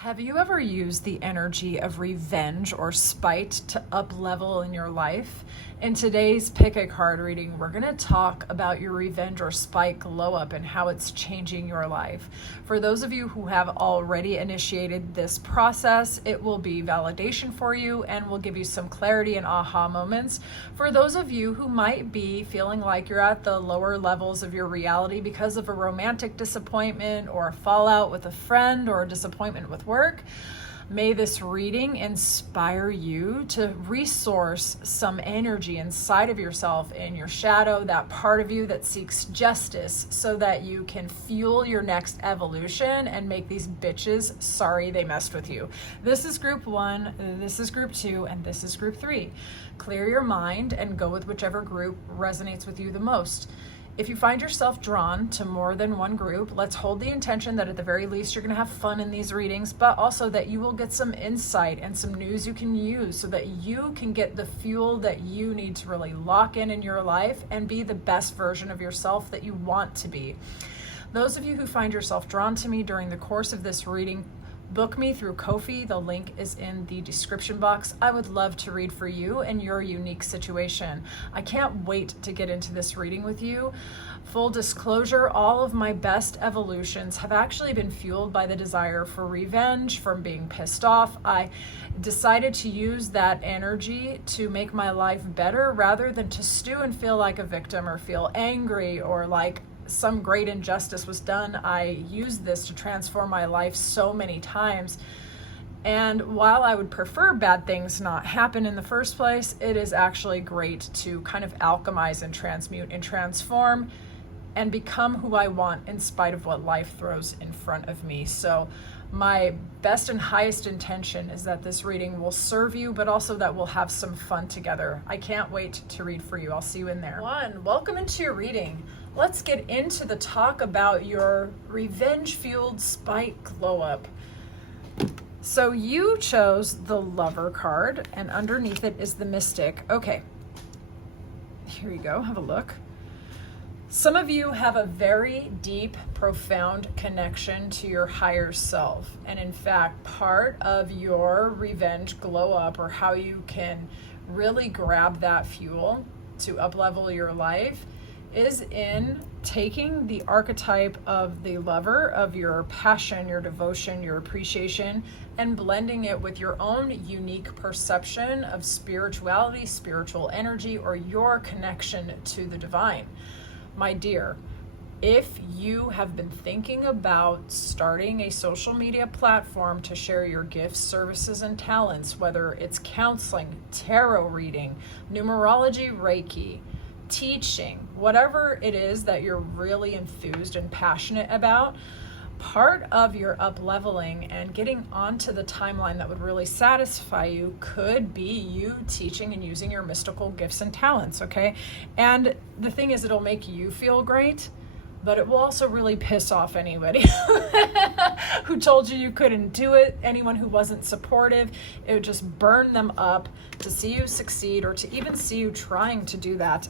Have you ever used the energy of revenge or spite to up level in your life? In today's Pick a Card reading, we're going to talk about your revenge or spite glow up and how it's changing your life. For those of you who have already initiated this process, it will be validation for you and will give you some clarity and aha moments. For those of you who might be feeling like you're at the lower levels of your reality because of a romantic disappointment or a fallout with a friend or a disappointment with work, may this reading inspire you to resource some energy inside of yourself, in your shadow, that part of you that seeks justice, so that you can fuel your next evolution and make these bitches sorry they messed with you. This is group 1, this is group 2, and this is group 3. Clear your mind and go with whichever group resonates with you the most. If you find yourself drawn to more than one group, let's hold the intention that at the very least you're going to have fun in these readings, but also that you will get some insight and some news you can use so that you can get the fuel that you need to really lock in your life and be the best version of yourself that you want to be. Those of you who find yourself drawn to me during the course of this reading, book me through Ko-fi. The link is in the description box. I would love to read for you and your unique situation. I can't wait to get into this reading with you. Full disclosure, all of my best evolutions have actually been fueled by the desire for revenge, from being pissed off. I decided to use that energy to make my life better rather than to stew and feel like a victim or feel angry or like some great injustice was done. I used this to transform my life so many times. And while I would prefer bad things not happen in the first place, it is actually great to kind of alchemize and transmute and transform and become who I want in spite of what life throws in front of me. So my best and highest intention is that this reading will serve you, but also that we'll have some fun together. I can't wait to read for you. I'll see you in there. 1, welcome into your reading. Let's get into the talk about your revenge-fueled spite glow-up. So you chose the Lover card, and underneath it is the Mystic. Okay, here you go. Have a look. Some of you have a very deep, profound connection to your higher self. And in fact, part of your revenge glow-up, or how you can really grab that fuel to up-level your life, is in taking the archetype of the lover, of your passion, your devotion, your appreciation, and blending it with your own unique perception of spirituality, spiritual energy, or your connection to the divine. My dear, if you have been thinking about starting a social media platform to share your gifts, services, and talents, whether it's counseling, tarot reading, numerology, Reiki, teaching, whatever it is that you're really enthused and passionate about, part of your up-leveling and getting onto the timeline that would really satisfy you could be you teaching and using your mystical gifts and talents, okay? And the thing is, it'll make you feel great, but it will also really piss off anybody who told you you couldn't do it, anyone who wasn't supportive. It would just burn them up to see you succeed or to even see you trying to do that.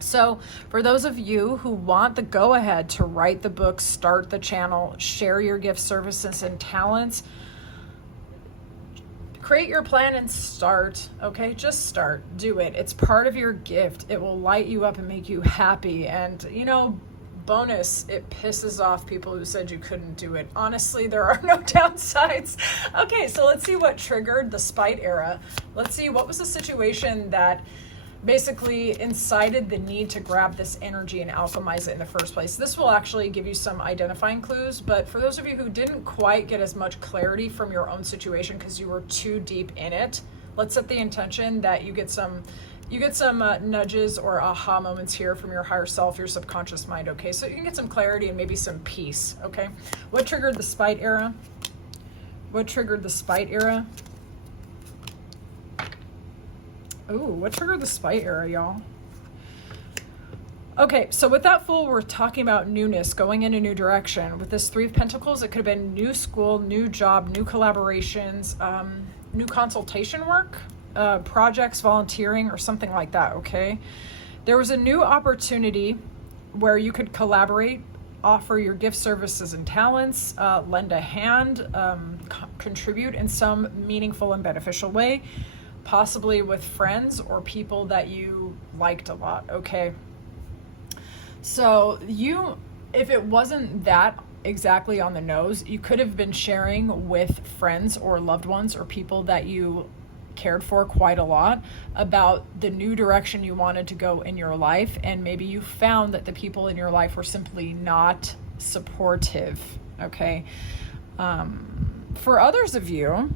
So for those of you who want the go-ahead to write the book, start the channel, share your gifts, services, and talents, create your plan and start, okay? Just start, do it. It's part of your gift. It will light you up and make you happy. And, you know, bonus, it pisses off people who said you couldn't do it. Honestly, there are no downsides. Okay, so let's see what triggered the spite era. Let's see what was the situation that basically incited the need to grab this energy and alchemize it in the first place. This will actually give you some identifying clues, but for those of you who didn't quite get as much clarity from your own situation because you were too deep in it, let's set the intention that you get some nudges or aha moments here from your higher self, your subconscious mind, okay? So you can get some clarity and maybe some peace, okay? What triggered the spite era? What triggered the spite era? Ooh, what triggered the spite era, y'all? Okay, so with that Fool, we're talking about newness, going in a new direction. With this 3 of Pentacles, it could have been new school, new job, new collaborations, new consultation work, projects, volunteering, or something like that, okay? There was a new opportunity where you could collaborate offer your gift, services, and talents, lend a hand, contribute in some meaningful and beneficial way, possibly with friends or people that you liked a lot, okay? So if it wasn't that exactly on the nose, you could have been sharing with friends or loved ones or people that you cared for quite a lot about the new direction you wanted to go in your life, and maybe you found that the people in your life were simply not supportive, okay? For others of you,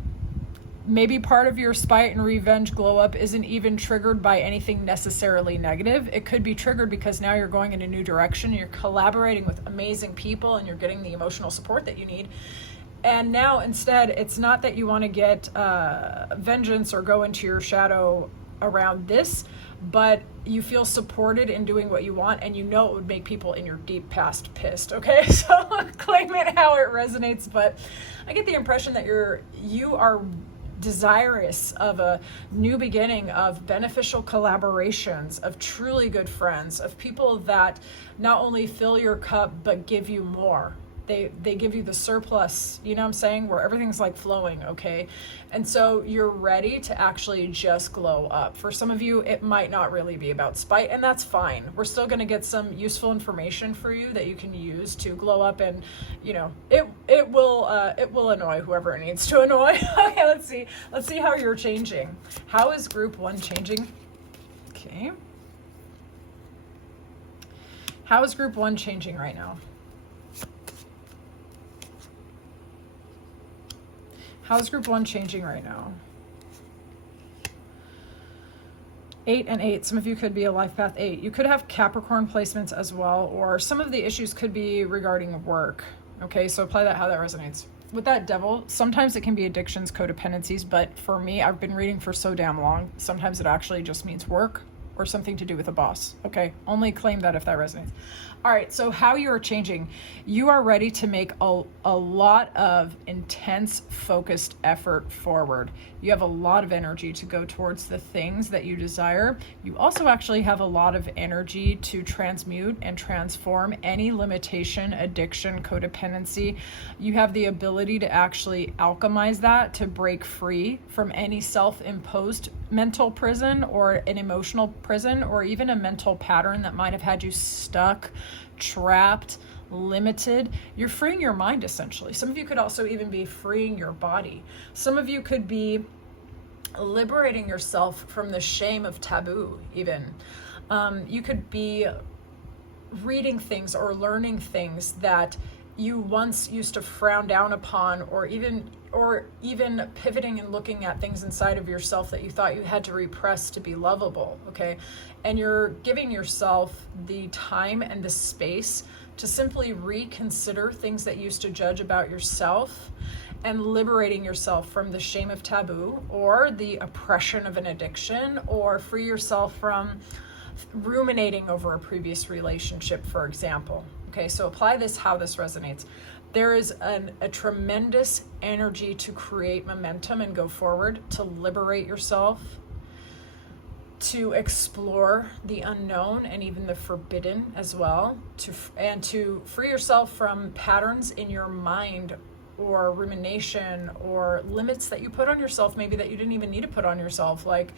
maybe part of your spite and revenge glow up isn't even triggered by anything necessarily negative. It could be triggered because now you're going in a new direction, you're collaborating with amazing people, and you're getting the emotional support that you need. And now instead, it's not that you want to get vengeance or go into your shadow around this, but you feel supported in doing what you want, and you know it would make people in your deep past pissed, okay? So claim it how it resonates, but I get the impression that you are desirous of a new beginning, of beneficial collaborations, of truly good friends, of people that not only fill your cup, but give you more. They give you the surplus, you know what I'm saying, where everything's like flowing, okay? And so you're ready to actually just glow up. For some of you, it might not really be about spite, and that's fine. We're still going to get some useful information for you that you can use to glow up, and you know, it will annoy whoever it needs to annoy. Okay, let's see how you're changing. How is group 1 changing? Okay. How is group 1 changing right now? How's group 1 changing right now? 8 and 8. Some of you could be a life path 8. You could have Capricorn placements as well, or some of the issues could be regarding work. Okay, so apply that how that resonates. With that Devil, sometimes it can be addictions, codependencies, but for me, I've been reading for so damn long, sometimes it actually just means work or something to do with a boss. Okay, only claim that if that resonates. All right, so how you are changing. You are ready to make a lot of intense, focused effort forward. You have a lot of energy to go towards the things that you desire. You also actually have a lot of energy to transmute and transform any limitation, addiction, codependency. You have the ability to actually alchemize that, to break free from any self-imposed mental prison or an emotional prison, or even a mental pattern that might have had you stuck, trapped, limited. You're freeing your mind, essentially. Some of you could also even be freeing your body. Some of you could be liberating yourself from the shame of taboo, even. You could be reading things or learning things that you once used to frown down upon, or even pivoting and looking at things inside of yourself that you thought you had to repress to be lovable, okay? And you're giving yourself the time and the space to simply reconsider things that you used to judge about yourself, and liberating yourself from the shame of taboo or the oppression of an addiction, or free yourself from ruminating over a previous relationship, for example. Okay, so apply this how this resonates. There is a tremendous energy to create momentum and go forward, to liberate yourself, to explore the unknown and even the forbidden as well, and to free yourself from patterns in your mind or rumination or limits that you put on yourself, maybe that you didn't even need to put on yourself. Like,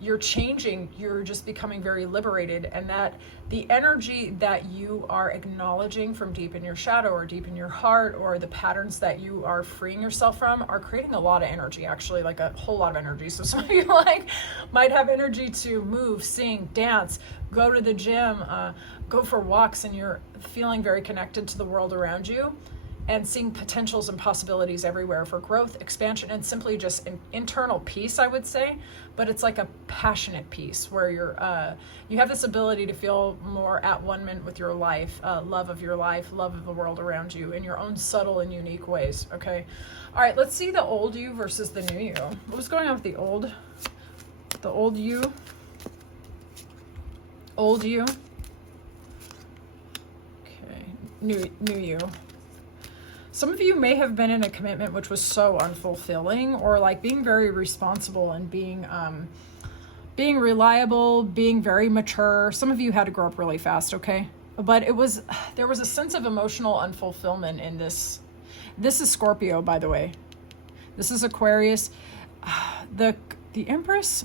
you're changing, you're just becoming very liberated, and that the energy that you are acknowledging from deep in your shadow or deep in your heart, or the patterns that you are freeing yourself from, are creating a lot of energy, actually, like a whole lot of energy. So some of you might have energy to move, sing, dance, go to the gym, go for walks, and you're feeling very connected to the world around you, and seeing potentials and possibilities everywhere for growth, expansion, and simply just an internal peace, I would say. But it's like a passionate peace where you have this ability to feel more at one with your life, love of your life, love of the world around you in your own subtle and unique ways, okay? All right, let's see the old you versus the new you. What was going on with the old you? Old you. Okay, new you. Some of you may have been in a commitment which was so unfulfilling, or like being very responsible and being reliable, being very mature. Some of you had to grow up really fast, okay? but there was a sense of emotional unfulfillment in this. This is Scorpio, by the way. This is Aquarius. The Empress,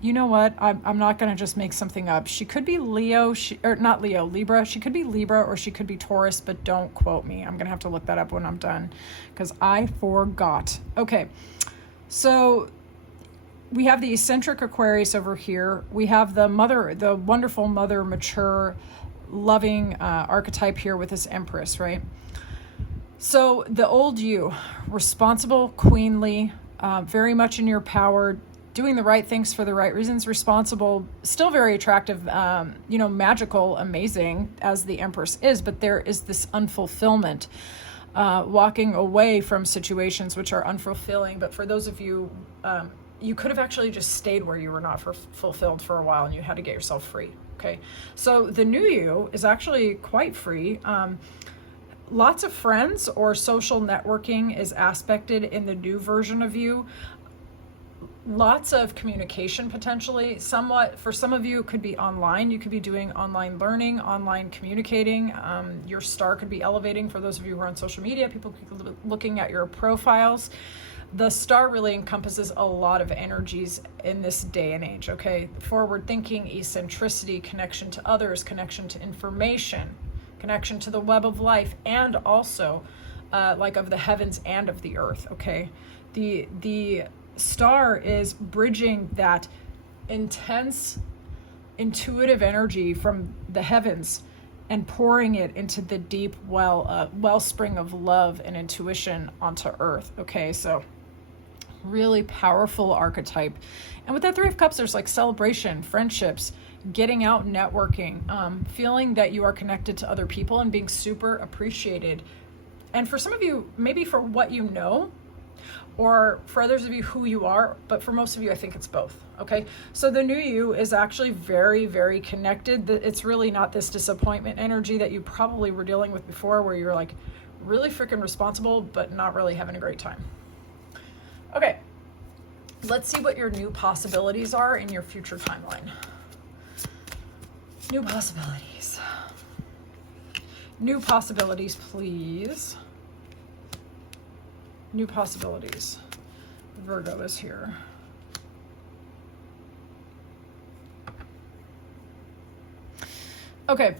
you know what? I'm not going to just make something up. She could be Leo, or not Leo, Libra. She could be Libra or she could be Taurus, but don't quote me. I'm going to have to look that up when I'm done because I forgot. Okay, so we have the eccentric Aquarius over here. We have the wonderful mother, mature, loving archetype here with this Empress, right? So the old you, responsible, queenly, very much in your power, doing the right things for the right reasons, responsible, still very attractive, magical, amazing as the Empress is, but there is this unfulfillment, walking away from situations which are unfulfilling. But for those of you, you could have actually just stayed where you were not fulfilled for a while and you had to get yourself free. Okay. So the new you is actually quite free. Lots of friends or social networking is aspected in the new version of you. Lots of communication potentially. Somewhat, for some of you, it could be online. You could be doing online learning, online communicating. Your star could be elevating. For those of you who are on social media, people could be looking at your profiles. The star really encompasses a lot of energies in this day and age, okay? Forward thinking, eccentricity, connection to others, connection to information, connection to the web of life, and also like of the heavens and of the earth, okay? The star is bridging that intense intuitive energy from the heavens and pouring it into the deep wellspring of love and intuition onto earth, okay? So really powerful archetype. And with that Three of Cups, there's like celebration, friendships, getting out, networking, feeling that you are connected to other people and being super appreciated. And for some of you, maybe for what you know, or for others of you who you are, but for most of you, I think it's both, okay? So the new you is actually very, very connected. It's really not this disappointment energy that you probably were dealing with before, where you're like really freaking responsible, but not really having a great time. Okay, let's see what your new possibilities are in your future timeline. New possibilities. New possibilities, please. New possibilities. Virgo is here. Okay,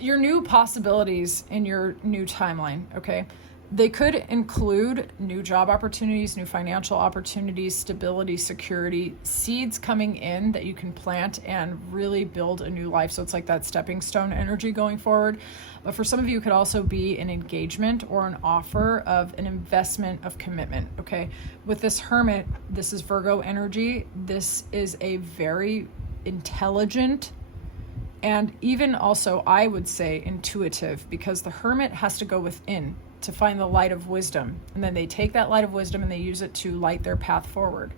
your new possibilities in your new timeline, okay? They could include new job opportunities, new financial opportunities, stability, security, seeds coming in that you can plant and really build a new life. So it's like that stepping stone energy going forward. But for some of you, it could also be an engagement or an offer of an investment of commitment, okay? With this Hermit, this is Virgo energy. This is a very intelligent and even also, I would say, intuitive, because the Hermit has to go within to find the light of wisdom. And then they take that light of wisdom and they use it to light their path forward.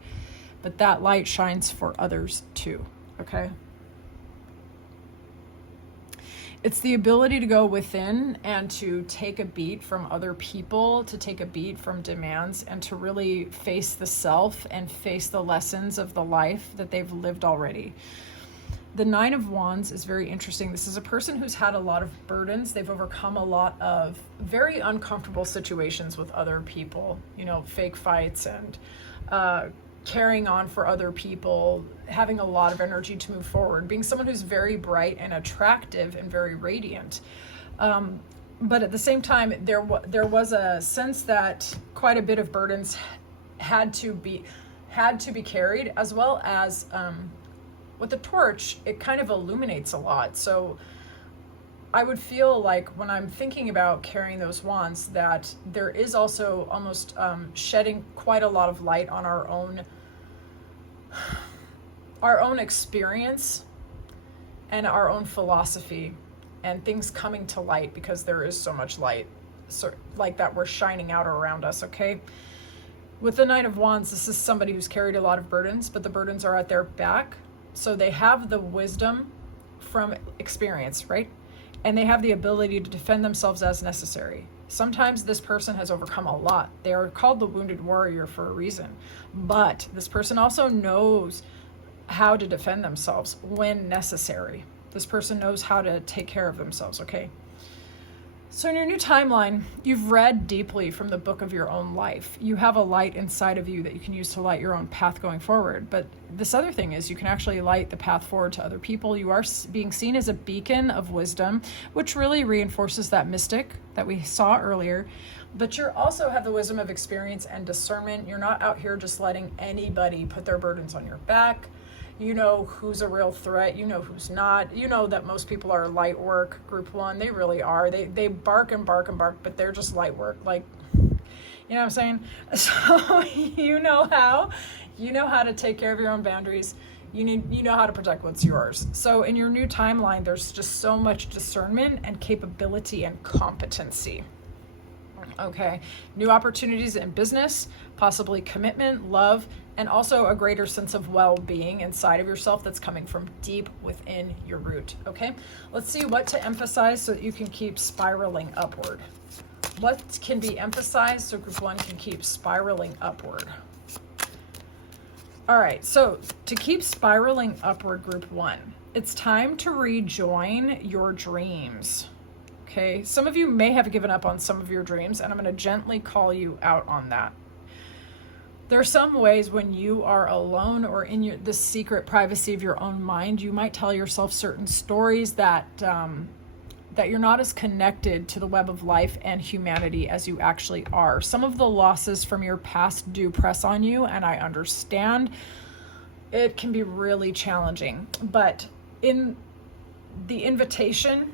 But that light shines for others too, okay? It's the ability to go within and to take a beat from other people, to take a beat from demands, and to really face the self and face the lessons of the life that they've lived already. The Nine of Wands is very interesting. This is a person who's had a lot of burdens. They've overcome a lot of very uncomfortable situations with other people, fake fights and carrying on for other people, having a lot of energy to move forward, being someone who's very bright and attractive and very radiant. But at the same time, there was a sense that quite a bit of burdens had to be carried, as well as with the torch, it kind of illuminates a lot. So I would feel like when I'm thinking about carrying those wands, that there is also almost shedding quite a lot of light on our own experience and our own philosophy, and things coming to light because there is so much light, so like that we're shining out around us, okay? With the Nine of Wands, this is somebody who's carried a lot of burdens, but the burdens are at their back. So they have the wisdom from experience, right? And they have the ability to defend themselves as necessary. Sometimes this person has overcome a lot. They are called the wounded warrior for a reason. But this person also knows how to defend themselves when necessary. This person knows how to take care of themselves, okay? So in your new timeline, you've read deeply from the book of your own life. You have a light inside of you that you can use to light your own path going forward. But this other thing is you can actually light the path forward to other people. You are being seen as a beacon of wisdom, which really reinforces that mystic that we saw earlier. But you also have the wisdom of experience and discernment. You're not out here just letting anybody put their burdens on your back. You know who's a real threat. You know who's not. You know that most people are light work, group one. They really are. They bark and bark and bark, but they're just light work. Like, you know what I'm saying? So you know how to take care of your own boundaries. You know how to protect what's yours. So in your new timeline, there's just so much discernment and capability and competency. Okay, new opportunities in business, possibly commitment, love, and also a greater sense of well-being inside of yourself that's coming from deep within your root. Okay, let's see what to emphasize so that you can keep spiraling upward. What can be emphasized so group one can keep spiraling upward? All right, so to keep spiraling upward, group one, it's time to rejoin your dreams. Okay, some of you may have given up on some of your dreams, and I'm going to gently call you out on that. There are some ways when you are alone or in the secret privacy of your own mind, you might tell yourself certain stories that you're not as connected to the web of life and humanity as you actually are. Some of the losses from your past do press on you, and I understand it can be really challenging. But in the invitation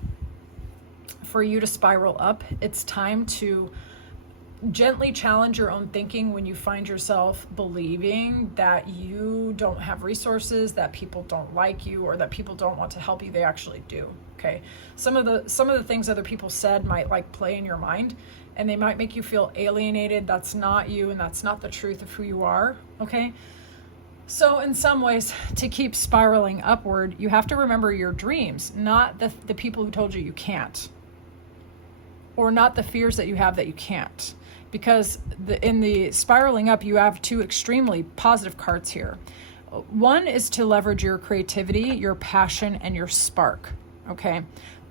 for you to spiral up, it's time to gently challenge your own thinking when you find yourself believing that you don't have resources, that people don't like you, or that people don't want to help you. They actually do. Okay, some of the things other people said might like play in your mind, and they might make you feel alienated. That's not you, and that's not the truth of who you are. Okay, so in some ways, to keep spiraling upward, you have to remember your dreams, not the people who told you can't, or not the fears that you have that you can't. Because in the spiraling up, you have two extremely positive cards here. One is to leverage your creativity, your passion, and your spark, okay?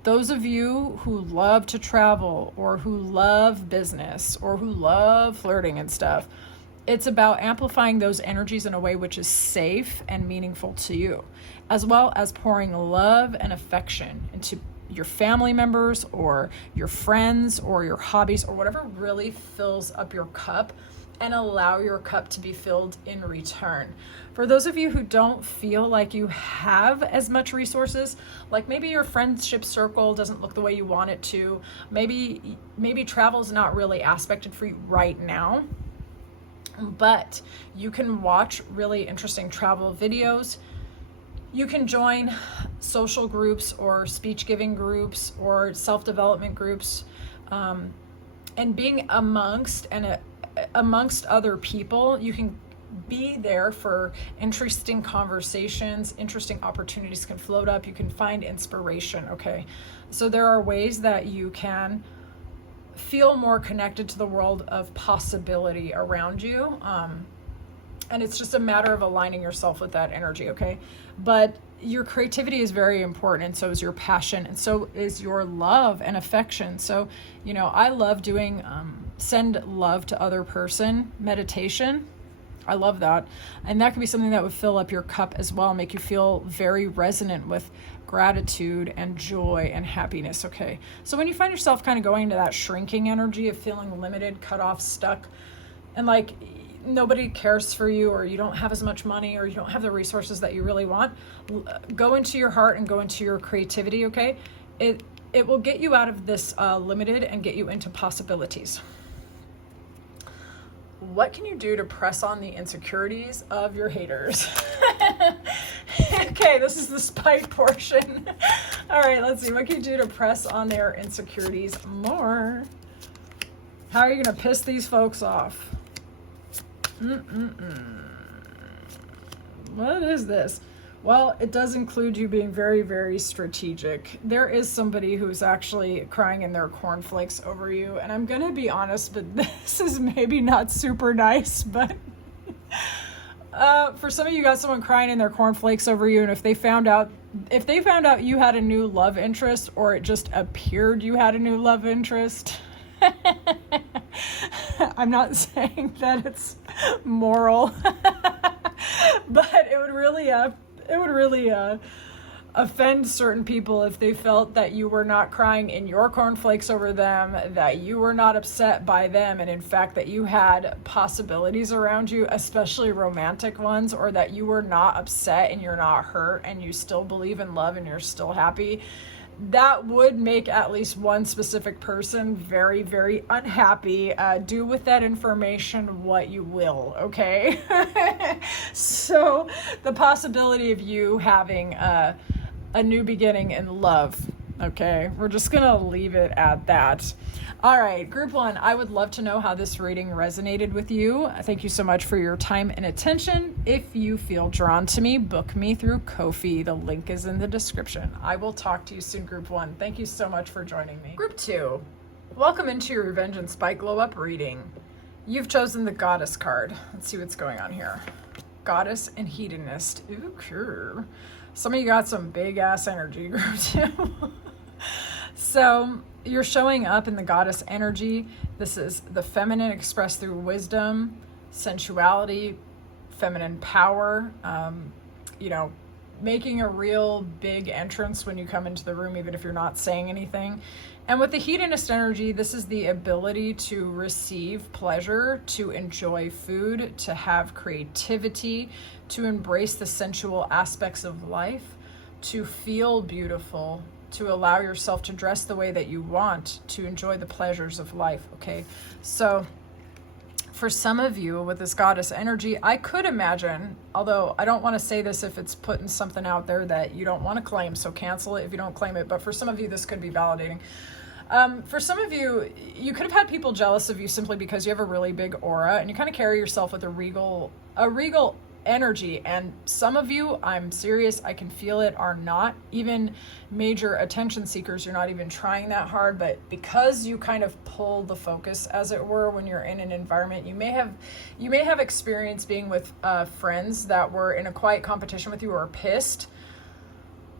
Those of you who love to travel, or who love business, or who love flirting and stuff, it's about amplifying those energies in a way which is safe and meaningful to you, as well as pouring love and affection into your family members or your friends or your hobbies or whatever really fills up your cup, and allow your cup to be filled in return. For those of you who don't feel like you have as much resources, like maybe your friendship circle doesn't look the way you want it to, maybe travel is not really aspected for you right now, but you can watch really interesting travel videos. You can join social groups or speech giving groups or self-development groups, and being amongst other people, you can be there for interesting conversations. Interesting opportunities can float up. You can find inspiration. Okay, so there are ways that you can feel more connected to the world of possibility around you. And it's just a matter of aligning yourself with that energy, okay? But your creativity is very important, and so is your passion, and so is your love and affection. So, I love doing send love to other person meditation. I love that. And that can be something that would fill up your cup as well, make you feel very resonant with gratitude and joy and happiness, okay? So when you find yourself kind of going into that shrinking energy of feeling limited, cut off, stuck, and like nobody cares for you, or you don't have as much money, or you don't have the resources that you really want, go into your heart and go into your creativity, okay? It will get you out of this limited and get you into possibilities. What can you do to press on the insecurities of your haters? Okay, this is the spite portion. All right, let's see. What can you do to press on their insecurities more? How are you going to piss these folks off? What is this? Well, it does include you being very, very strategic. There is somebody who's actually crying in their cornflakes over you. And I'm going to be honest, but this is maybe not super nice, but For some of you, got someone crying in their cornflakes over you, and if they found out you had a new love interest, or it just appeared you had a new love interest. I'm not saying that it's moral, but it would really offend certain people if they felt that you were not crying in your cornflakes over them, that you were not upset by them, and in fact that you had possibilities around you, especially romantic ones, or that you were not upset and you're not hurt and you still believe in love and you're still happy. That would make at least one specific person very, very unhappy. Do with that information what you will, okay? So the possibility of you having a new beginning in love, okay? We're just gonna leave it at that. All right, group one, I would love to know how this reading resonated with you. Thank you so much for your time and attention. If you feel drawn to me, book me through Ko-fi. The link is in the description. I will talk to you soon, group one. Thank you so much for joining me. Group two, welcome into your Revenge and Spike Glow Up reading. You've chosen the Goddess card. Let's see what's going on here. Goddess and Hedonist. Ooh, cool. Some of you got some big ass energy, group two. So you're showing up in the Goddess energy. This is the feminine expressed through wisdom, sensuality, feminine power, making a real big entrance when you come into the room, even if you're not saying anything. And with the hedonist energy, this is the ability to receive pleasure, to enjoy food, to have creativity, to embrace the sensual aspects of life, to feel beautiful, to allow yourself to dress the way that you want, to enjoy the pleasures of life, okay? So for some of you with this Goddess energy, I could imagine, although I don't want to say this if it's putting something out there that you don't want to claim, so cancel it if you don't claim it, but for some of you, this could be validating. For some of you, you could have had people jealous of you simply because you have a really big aura and you kind of carry yourself with a regal energy, and some of you, I'm serious, I can feel it, are not even major attention seekers. You're not even trying that hard, but because you kind of pull the focus, as it were, when you're in an environment, you may have experience being with friends that were in a quiet competition with you, or pissed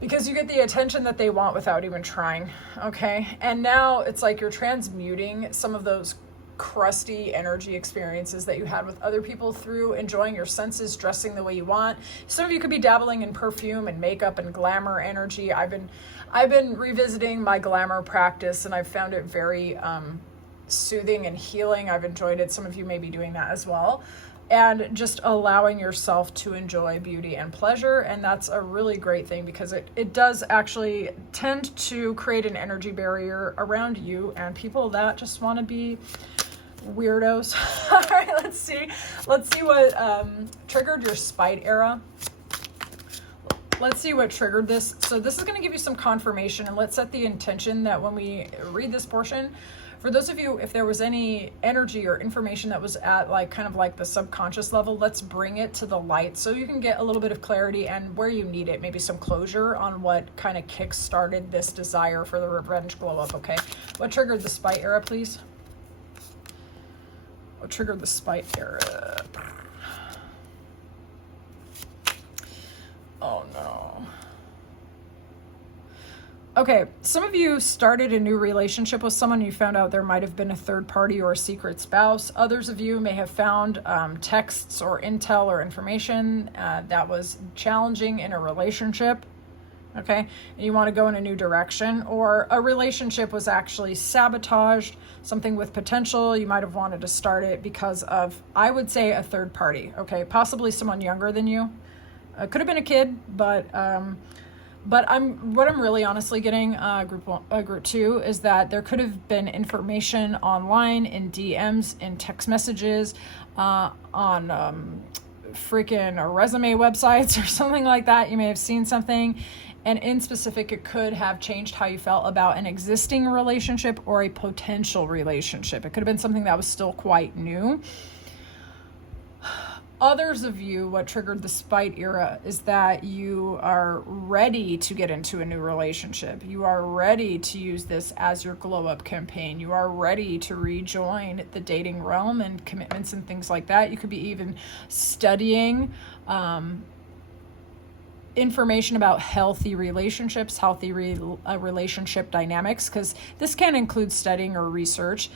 because you get the attention that they want without even trying, okay? And now it's like you're transmuting some of those crusty energy experiences that you had with other people through enjoying your senses, dressing the way you want. Some of you could be dabbling in perfume and makeup and glamour energy. I've been revisiting my glamour practice, and I've found it very soothing and healing. I've enjoyed it. Some of you may be doing that as well. And just allowing yourself to enjoy beauty and pleasure. And that's a really great thing, because it does actually tend to create an energy barrier around you and people that just want to be weirdos. All right, let's see what triggered your spite era. Let's see what triggered this. So this is going to give you some confirmation, and let's set the intention that when we read this portion, for those of you, if there was any energy or information that was at kind of the subconscious level, let's bring it to the light so you can get a little bit of clarity, and where you need it, maybe some closure on what kind of kick-started this desire for the revenge glow up, okay? What triggered the spite era, please? What triggered the spite era? Oh no. Okay, some of you started a new relationship with someone. You found out there might have been a third party or a secret spouse. Others of you may have found texts or intel or information that was challenging in a relationship. Okay, and you want to go in a new direction, or a relationship was actually sabotaged, something with potential. You might have wanted to start it because of, I would say, a third party. Okay, possibly someone younger than you. Could have been a kid, but what I'm really honestly getting, group two, is that there could have been information online, in DMs, in text messages, on freaking resume websites or something like that. You may have seen something, and in specific, it could have changed how you felt about an existing relationship or a potential relationship. It could have been something that was still quite new. others of you, what triggered the spite era is that you are ready to get into a new relationship. You are ready to use this as your glow up campaign. You are ready to rejoin the dating realm and commitments and things like that. You could be even studying information about healthy relationships, healthy relationship dynamics, because this can include studying or research,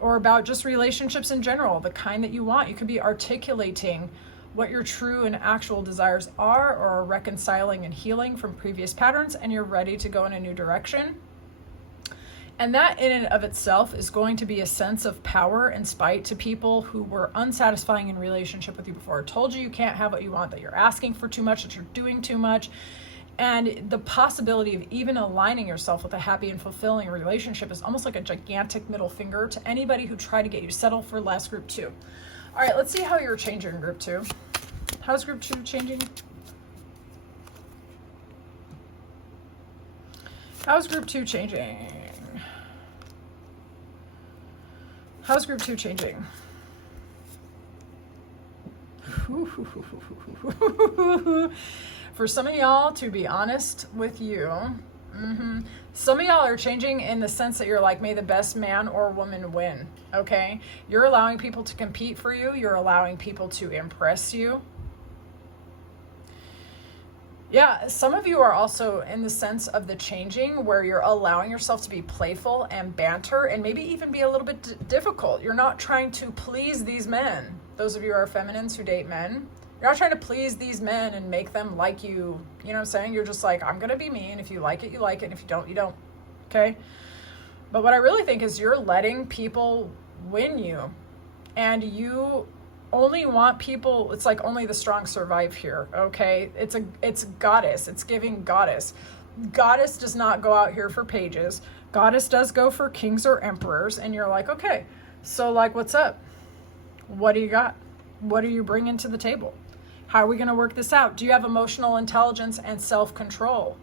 or about just relationships in general, the kind that you want. You could be articulating what your true and actual desires are, or reconciling and healing from previous patterns, and you're ready to go in a new direction. And that in and of itself is going to be a sense of power and spite to people who were unsatisfying in relationship with you before. Told you can't have what you want, that you're asking for too much, that you're doing too much. And the possibility of even aligning yourself with a happy and fulfilling relationship is almost like a gigantic middle finger to anybody who tried to get you to settle for less. Group 2. All right, let's see how you're changing, Group 2. How's Group 2 changing? How's Group 2 changing? How's Group 2 changing? For some of y'all, to be honest with you, some of y'all are changing in the sense that you're like, may the best man or woman win, okay? You're allowing people to compete for you. You're allowing people to impress you. Yeah, some of you are also in the sense of the changing where you're allowing yourself to be playful and banter and maybe even be a little bit difficult. You're not trying to please these men. Those of you who are feminines who date men, you're not trying to please these men and make them like you. You know what I'm saying? You're just like, I'm going to be mean. If you like it, you like it. And if you don't, you don't. Okay? But what I really think is you're letting people win you. And you only want people, it's like only the strong survive here, okay? It's goddess. It's giving goddess. Goddess does not go out here for pages. Goddess does go for kings or emperors. And you're like, okay, so like, what's up? What do you got? What are you bringing to the table? How are we going to work this out? Do you have emotional intelligence and self-control?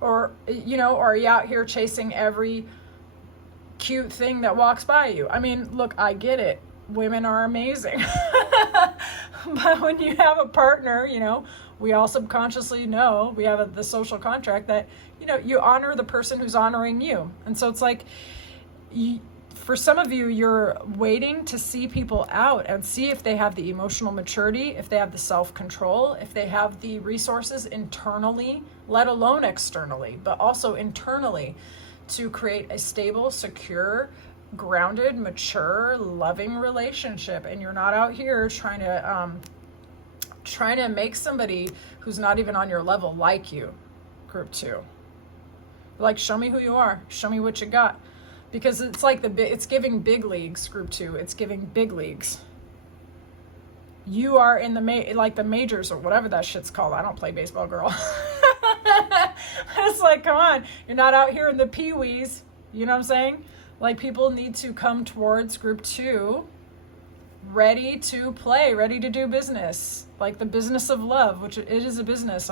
Or, you know, are you out here chasing every cute thing that walks by you? I mean, look, I get it. Women are amazing. But when you have a partner, you know, we all subconsciously know, we have the social contract that, you know, you honor the person who's honoring you. And so it's like, for some of you, you're waiting to see people out and see if they have the emotional maturity, if they have the self-control, if they have the resources internally, let alone externally, but also internally, to create a stable, secure, grounded, mature, loving relationship. And you're not out here trying to make somebody who's not even on your level like you. Group 2. Like, show me who you are. Show me what you got. Because it's like it's giving big leagues, Group 2. It's giving big leagues. You are in the majors or whatever that shit's called. I don't play baseball, girl. It's like, come on. You're not out here in the pee-wees. You know what I'm saying? Like, people need to come towards Group 2 ready to play, ready to do business. Like the business of love, which it is a business.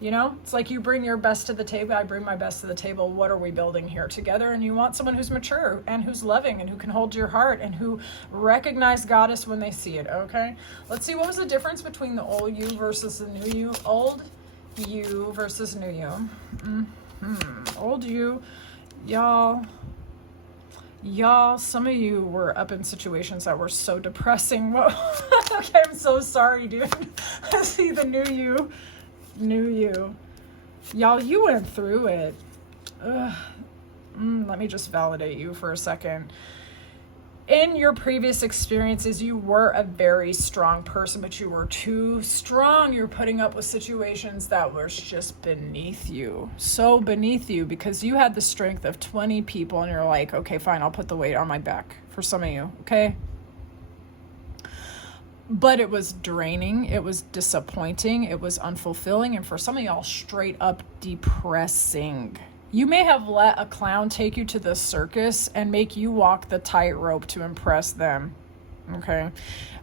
You know, it's like you bring your best to the table. I bring my best to the table. What are we building here together? And you want someone who's mature and who's loving and who can hold your heart and who recognize goddess when they see it, okay? Let's see, what was the difference between the old you versus the new you? Old you versus new you. Old you, y'all, some of you were up in situations that were so depressing. Whoa. Okay, I'm so sorry, dude. I see the new you. Y'all, you went through it. Let me just validate you for a second. In your previous experiences, you were a very strong person, but you were too strong. You're putting up with situations that were just beneath you. So beneath you, because you had the strength of 20 people and you're like, okay, fine, I'll put the weight on my back for some of you, okay? But it was draining, it was disappointing, it was unfulfilling, and for some of y'all, straight up depressing. You may have let a clown take you to the circus and make you walk the tightrope to impress them, okay?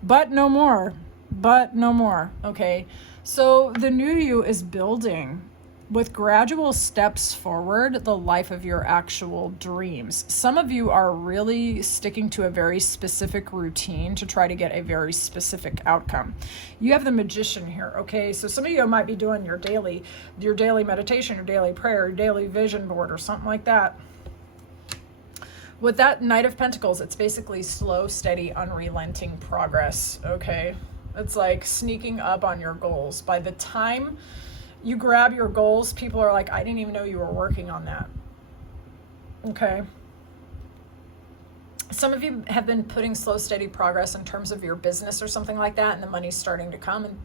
But no more, okay? So the new you is building. with gradual steps forward the life of your actual dreams. Some of you are really sticking to a very specific routine to try to get a very specific outcome. You have the Magician here, okay? So some of you might be doing your daily meditation, your daily prayer, your daily vision board or something like that. With that Knight of Pentacles, it's basically slow, steady, unrelenting progress, okay? It's like sneaking up on your goals. By the time you grab your goals, people are like, I didn't even know you were working on that. Okay. Some of you have been putting slow, steady progress in terms of your business or something like that, and the money's starting to come. And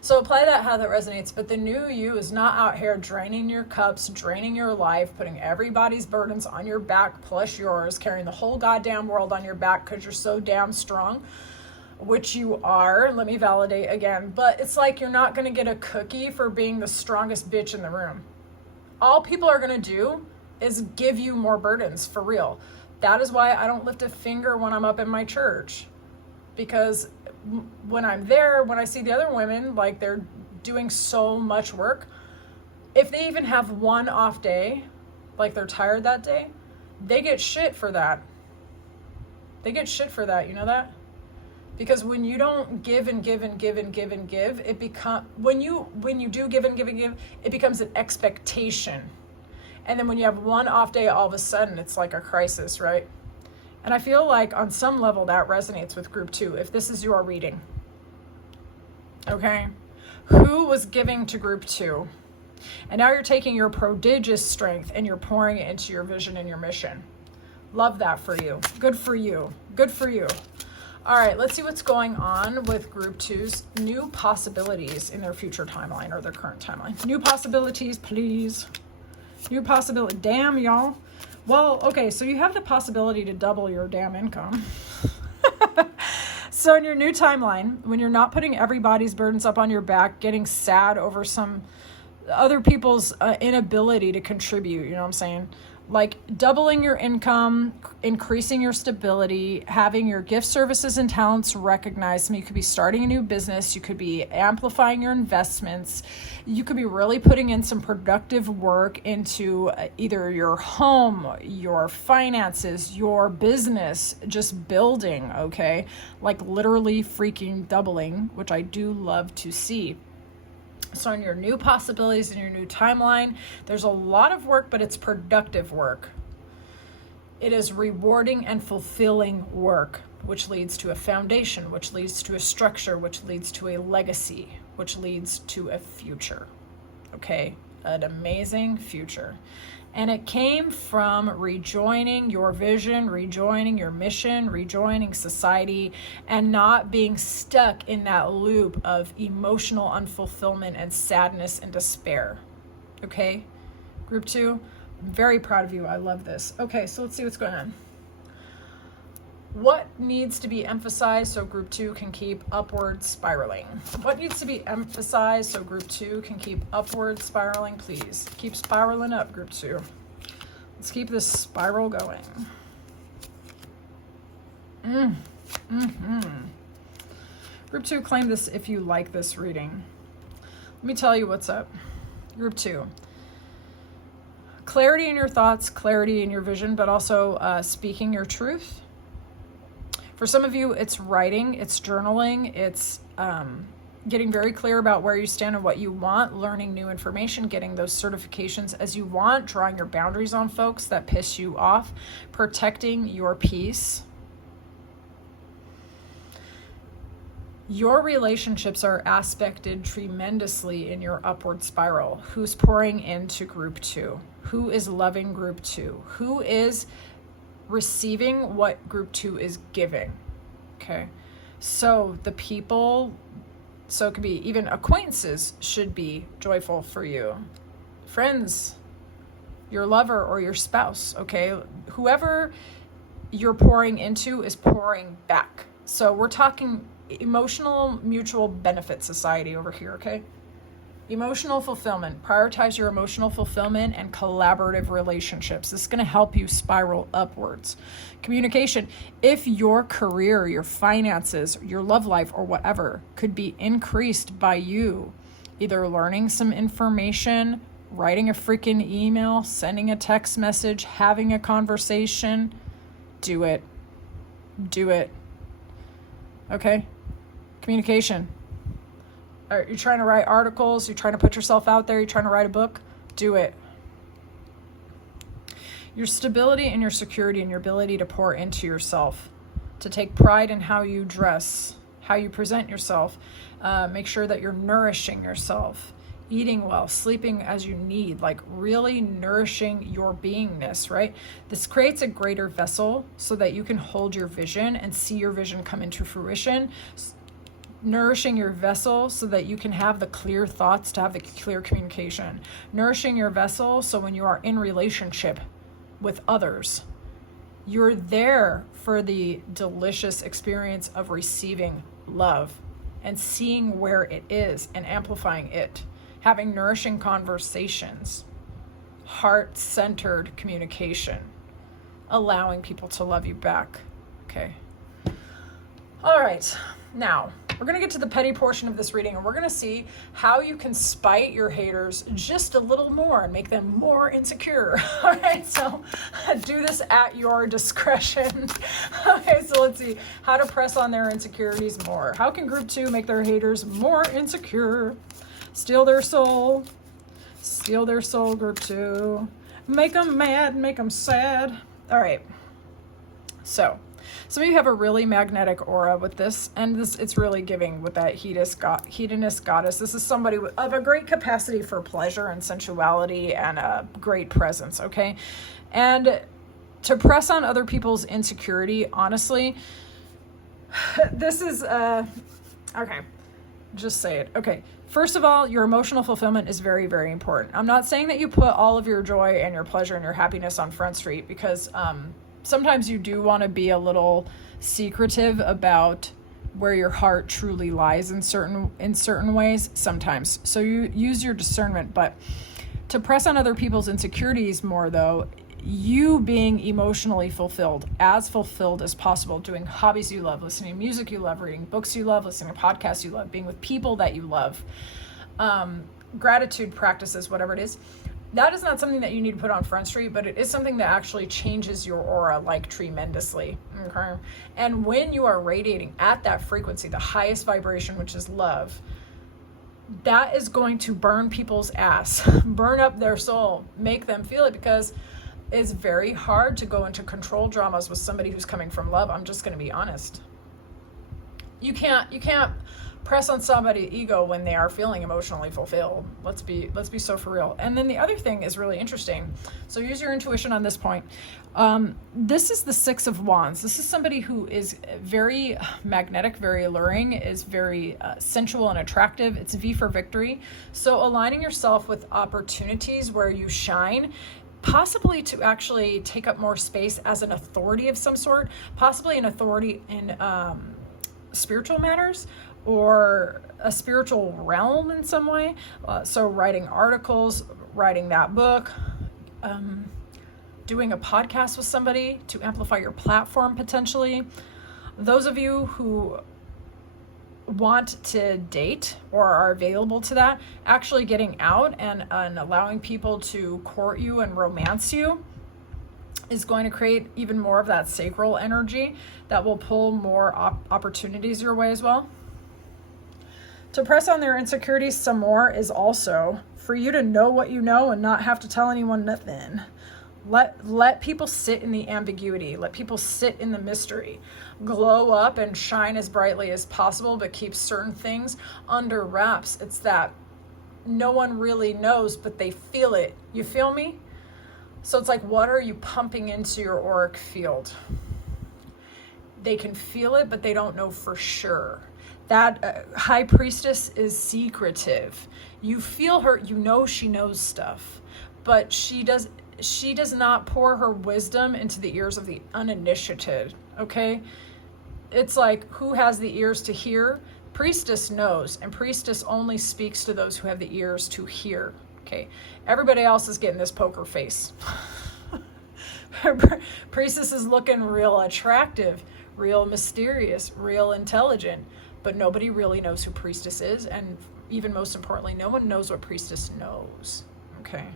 so apply that how that resonates. But the new you is not out here draining your cups, draining your life, putting everybody's burdens on your back plus yours, carrying the whole goddamn world on your back because you're so damn strong. Which you are, let me validate again, but it's like you're not going to get a cookie for being the strongest bitch in the room. All people are going to do is give you more burdens, for real. That is why I don't lift a finger when I'm up in my church, because when I'm there, when I see the other women, like they're doing so much work, if they even have one off day, like they're tired that day, they get shit for that. They get shit for that, you know that? Because when you don't give and give and give and give and give, it when you do give and give and give, it becomes an expectation. And then when you have one off day, all of a sudden it's like a crisis, right? And I feel like on some level that resonates with group 2, if this is your reading. Okay? Who was giving to group 2? And now you're taking your prodigious strength and you're pouring it into your vision and your mission. Love that for you. Good for you. Good for you. All right, let's see what's going on with group 2's new possibilities in their future timeline or their current timeline. New possibilities, please. New possibility. Damn, y'all. Well, okay, so you have the possibility to double your damn income. So in your new timeline, when you're not putting everybody's burdens up on your back, getting sad over some other people's inability to contribute, you know what I'm saying? Like doubling your income, increasing your stability, having your gifts, services, and talents recognized. You could be starting a new business. You could be amplifying your investments. You could be really putting in some productive work into either your home, your finances, your business, just building, okay? Like literally freaking doubling, which I do love to see. So in your new possibilities, in your new timeline, there's a lot of work, but it's productive work. It is rewarding and fulfilling work, which leads to a foundation, which leads to a structure, which leads to a legacy, which leads to a future. Okay? An amazing future. And it came from rejoining your vision, rejoining your mission, rejoining society, and not being stuck in that loop of emotional unfulfillment and sadness and despair. Okay? Group 2, I'm very proud of you. I love this. Okay, so let's see what's going on. What needs to be emphasized so group 2 can keep upward spiraling? What needs to be emphasized so group 2 can keep upward spiraling? Please keep spiraling up, group 2. Let's keep this spiral going. Group 2, claim this if you like this reading. Let me tell you what's up. Group 2. Clarity in your thoughts, clarity in your vision, but also speaking your truth. For some of you, it's writing, it's journaling, it's getting very clear about where you stand and what you want, learning new information, getting those certifications as you want, drawing your boundaries on folks that piss you off, protecting your peace. Your relationships are aspected tremendously in your upward spiral. Who's pouring into group 2? Who is loving group 2? Who is receiving what group 2 is giving? Okay, so the people, so it could be even acquaintances, should be joyful for you. Friends, your lover or your spouse, okay? Whoever you're pouring into is pouring back. So we're talking emotional mutual benefit society over here, okay? Emotional fulfillment. Prioritize your emotional fulfillment and collaborative relationships. This is going to help you spiral upwards. Communication. If your career, your finances, your love life, or whatever could be increased by you either learning some information, writing a freaking email, sending a text message, having a conversation, do it. Do it. Okay? Communication. You're trying to write articles, you're trying to put yourself out there, you're trying to write a book, do it. Your stability and your security and your ability to pour into yourself, to take pride in how you dress, how you present yourself, make sure that you're nourishing yourself, eating well, sleeping as you need, like really nourishing your beingness, right? This creates a greater vessel so that you can hold your vision and see your vision come into fruition. Nourishing your vessel so that you can have the clear thoughts, to have the clear communication. Nourishing your vessel so when you are in relationship with others, you're there for the delicious experience of receiving love and seeing where it is and amplifying it. Having nourishing conversations, heart-centered communication, allowing people to love you back. Okay. All right. Now, we're going to get to the petty portion of this reading, and we're going to see how you can spite your haters just a little more and make them more insecure. All right, so do this at your discretion. Okay, so let's see how to press on their insecurities more. How can group 2 make their haters more insecure? Steal their soul. Steal their soul, group 2. Make them mad, make them sad. All right, so some of you have a really magnetic aura with this, and it's really giving with that hedonist goddess. This is somebody of a great capacity for pleasure and sensuality and a great presence, okay? And to press on other people's insecurity, honestly, this is, okay, just say it. Okay, first of all, your emotional fulfillment is very, very important. I'm not saying that you put all of your joy and your pleasure and your happiness on Front Street, because sometimes you do want to be a little secretive about where your heart truly lies in certain ways sometimes. So you use your discernment, but to press on other people's insecurities more though, you being emotionally fulfilled as possible, doing hobbies you love, listening to music you love, reading books you love, listening to podcasts you love, being with people that you love, gratitude practices, whatever it is. That is not something that you need to put on Front Street, but it is something that actually changes your aura like tremendously. Okay? And when you are radiating at that frequency, the highest vibration, which is love, that is going to burn people's ass, burn up their soul, make them feel it, because it's very hard to go into control dramas with somebody who's coming from love. I'm just going to be honest. You can't press on somebody's ego when they are feeling emotionally fulfilled. Let's be so for real. And then the other thing is really interesting. So use your intuition on this point. This is the 6 of Wands. This is somebody who is very magnetic, very alluring, is very sensual and attractive. It's V for victory. So aligning yourself with opportunities where you shine, possibly to actually take up more space as an authority of some sort, possibly an authority in spiritual matters, or a spiritual realm in some way. So writing articles, writing that book, doing a podcast with somebody to amplify your platform potentially. Those of you who want to date or are available to that, actually getting out and allowing people to court you and romance you is going to create even more of that sacral energy that will pull more opportunities your way as well. To press on their insecurities some more is also for you to know what you know and not have to tell anyone nothing. Let people sit in the ambiguity. Let people sit in the mystery. Glow up and shine as brightly as possible, but keep certain things under wraps. It's that no one really knows, but they feel it. You feel me? So it's like, what are you pumping into your auric field? They can feel it, but they don't know for sure. That high priestess is secretive. You feel her, you know she knows stuff, but she does not pour her wisdom into the ears of the uninitiated, okay? It's like, who has the ears to hear? Priestess knows, and priestess only speaks to those who have the ears to hear, okay? Everybody else is getting this poker face. Priestess is looking real attractive, real mysterious, real intelligent, but nobody really knows who priestess is, and even most importantly, no one knows what priestess knows, okay?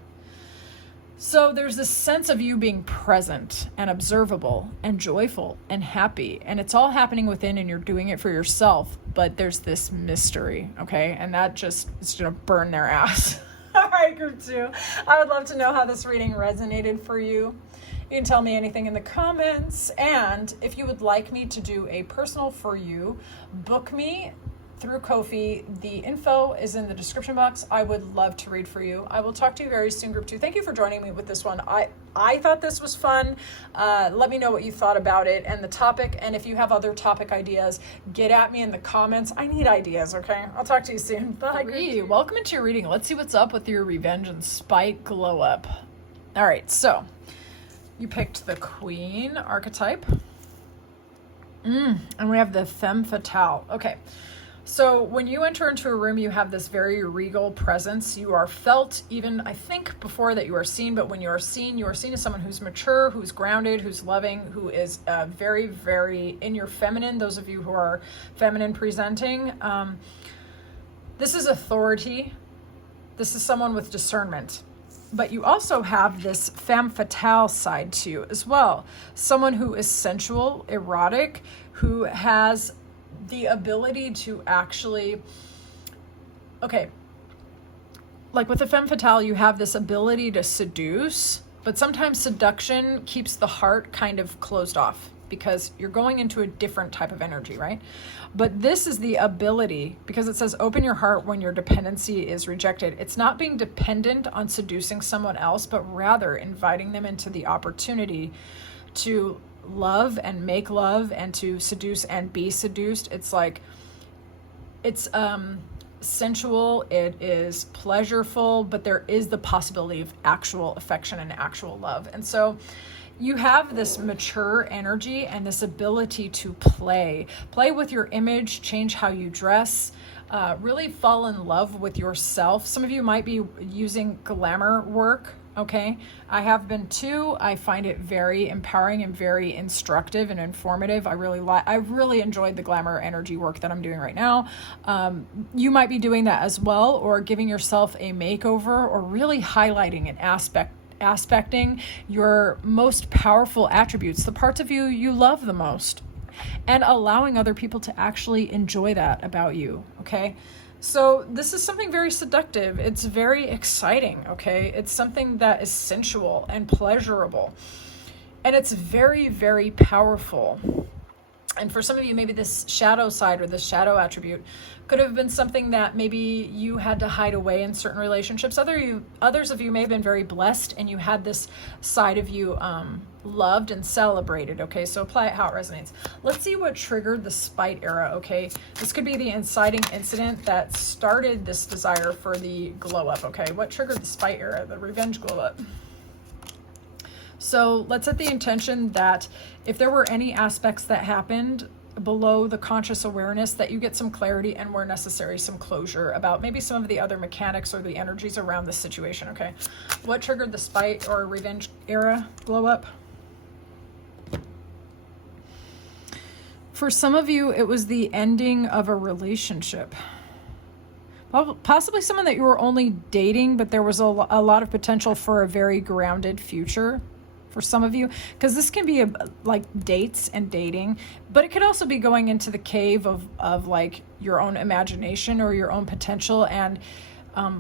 So there's this sense of you being present and observable and joyful and happy, and it's all happening within, and you're doing it for yourself, but there's this mystery, okay? And that just is going to burn their ass. All right, group 2. I would love to know how this reading resonated for you. You can tell me anything in the comments, and if you would like me to do a personal for you, book me through Ko-fi. The info is in the description box. I would love to read for you. I will talk to you very soon, group 2. Thank you for joining me with this one. I thought this was fun. Let me know what you thought about it and the topic. And if you have other topic ideas, get at me in the comments. I need ideas, okay? I'll talk to you soon. Bye. 3, welcome into your reading. Let's see what's up with your revenge and spite glow up. All right, so you picked the Queen archetype. And we have the femme fatale. Okay. So when you enter into a room, you have this very regal presence. You are felt, even I think before that you are seen, but when you are seen as someone who's mature, who's grounded, who's loving, who is very, very in your feminine. Those of you who are feminine presenting, this is authority. This is someone with discernment. But you also have this femme fatale side to you as well. Someone who is sensual, erotic, who has the ability to actually, okay, like with the femme fatale, you have this ability to seduce, but sometimes seduction keeps the heart kind of closed off because you're going into a different type of energy, right? But this is the ability, because it says open your heart when your dependency is rejected. It's not being dependent on seducing someone else, but rather inviting them into the opportunity to love and make love and to seduce and be seduced. It's like, it's sensual, it is pleasureful, but there is the possibility of actual affection and actual love. And so you have this mature energy and this ability to play with your image, change how you dress, really fall in love with yourself. Some of you might be using glamour work. Okay, I have been too. I find it very empowering and very instructive and informative. I really enjoyed the glamour energy work that I'm doing right now. You might be doing that as well, or giving yourself a makeover, or really highlighting an aspecting your most powerful attributes, the parts of you love the most, and allowing other people to actually enjoy that about you. Okay. So this is something very seductive. It's very exciting, okay? It's something that is sensual and pleasurable. And it's very, very powerful. And for some of you, maybe this shadow side or this shadow attribute could have been something that maybe you had to hide away in certain relationships. Others of you may have been very blessed and you had this side of you loved and celebrated, okay? So apply it how it resonates. Let's see what triggered the spite era, okay? This could be the inciting incident that started this desire for the glow up, okay? What triggered the spite era, the revenge glow up? So let's set the intention that if there were any aspects that happened below the conscious awareness, that you get some clarity and, where necessary, some closure about maybe some of the other mechanics or the energies around this situation, okay? What triggered the spite or revenge era glow up? For some of you, it was the ending of a relationship. Possibly someone that you were only dating, but there was a lot of potential for a very grounded future for some of you, because this can be like dates and dating, but it could also be going into the cave of like your own imagination or your own potential and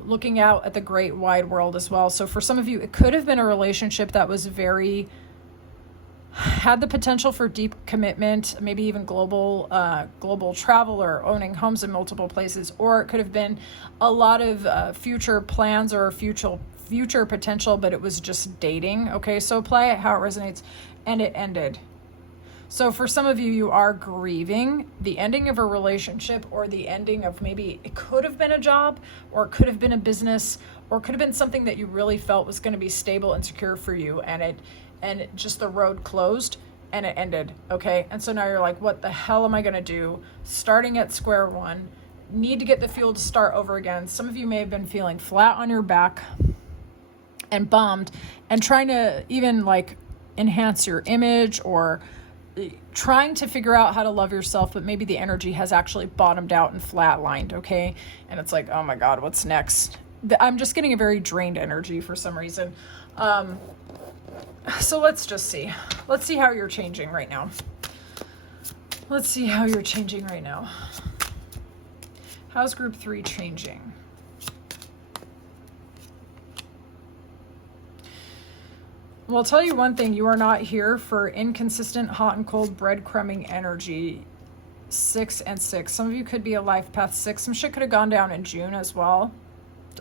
looking out at the great wide world as well. So for some of you, it could have been a relationship that was had the potential for deep commitment, maybe even global travel or owning homes in multiple places, or it could have been a lot of future plans or future potential, but it was just dating. Okay, so apply it how it resonates, and it ended. So for some of you, you are grieving the ending of a relationship, or the ending of, maybe it could have been a job, or it could have been a business, or it could have been something that you really felt was going to be stable and secure for you, and just the road closed and it ended. Okay, and so now you're like, what the hell am I going to do? Starting at square one, need to get the fuel to start over again. Some of you may have been feeling flat on your back and bummed and trying to even like enhance your image, or trying to figure out how to love yourself, but maybe the energy has actually bottomed out and flatlined, okay? And it's like, oh my God, what's next? I'm just getting a very drained energy for some reason. So let's just see. Let's see how you're changing right now. Let's see how you're changing right now. How's group 3 changing? Well, I'll tell you one thing. You are not here for inconsistent, hot and cold breadcrumbing energy. 6 and 6. Some of you could be a life path 6. Some shit could have gone down in June as well.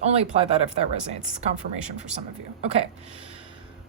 Only apply that if that resonates. It's confirmation for some of you. Okay.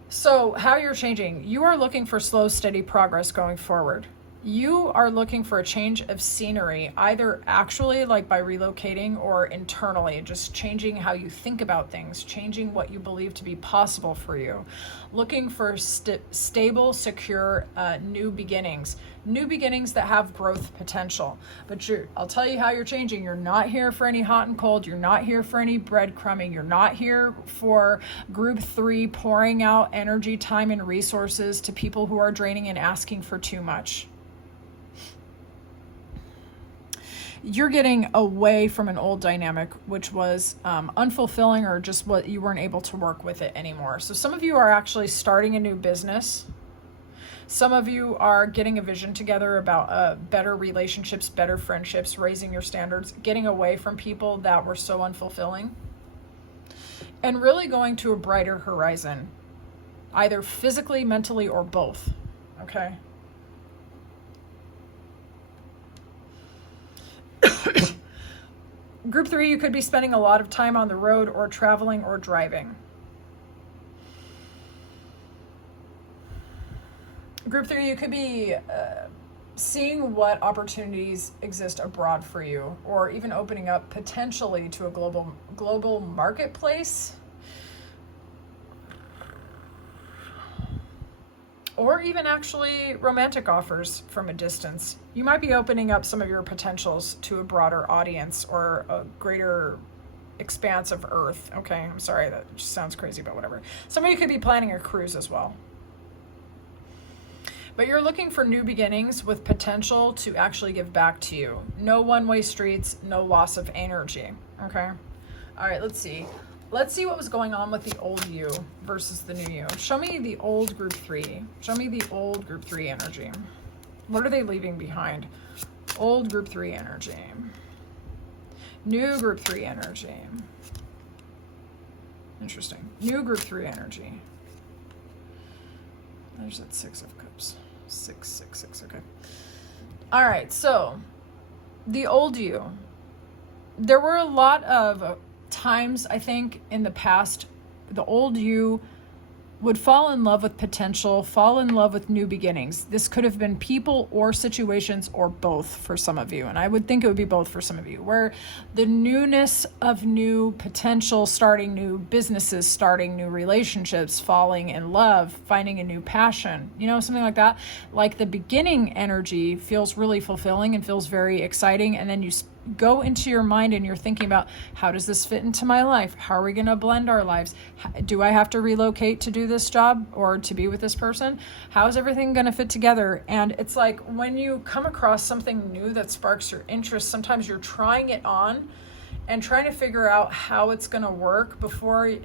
So how you're changing. You are looking for slow, steady progress going forward. You are looking for a change of scenery, either actually like by relocating or internally, just changing how you think about things, changing what you believe to be possible for you. Looking for stable, secure, new beginnings that have growth potential. But I'll tell you how you're changing. You're not here for any hot and cold. You're not here for any breadcrumbing. You're not here for group 3 pouring out energy, time, and resources to people who are draining and asking for too much. You're getting away from an old dynamic, which was unfulfilling, or just what you weren't able to work with it anymore. So some of you are actually starting a new business. Some of you are getting a vision together about better relationships, better friendships, raising your standards, getting away from people that were so unfulfilling, and really going to a brighter horizon, either physically, mentally, or both. Okay? Group 3, you could be spending a lot of time on the road or traveling or driving. Group 3, you could be seeing what opportunities exist abroad for you, or even opening up potentially to a global marketplace, or even actually romantic offers from a distance. You might be opening up some of your potentials to a broader audience or a greater expanse of earth. Okay, I'm sorry, that just sounds crazy, but whatever. Some of you could be planning a cruise as well. But you're looking for new beginnings with potential to actually give back to you. No one-way streets, no loss of energy, okay? All right, let's see. Let's see what was going on with the old you versus the new you. Show me the old group 3. Show me the old group 3 energy. What are they leaving behind? Old group 3 energy. New group 3 energy. Interesting. New group 3 energy. There's that 6 of cups. 6, 6, 6. Okay. All right. So the old you. There were a lot of times, I think, in the past, the old you would fall in love with potential, fall in love with new beginnings. This could have been people or situations or both for some of you. And I would think it would be both for some of you, where the newness of new potential, starting new businesses, starting new relationships, falling in love, finding a new passion, something like that. Like the beginning energy feels really fulfilling and feels very exciting. And then you go into your mind and you're thinking about, how does this fit into my life? How are we going to blend our lives? Do I have to relocate to do this job or to be with this person? How is everything going to fit together? And it's like when you come across something new that sparks your interest, sometimes you're trying it on and trying to figure out how it's going to work before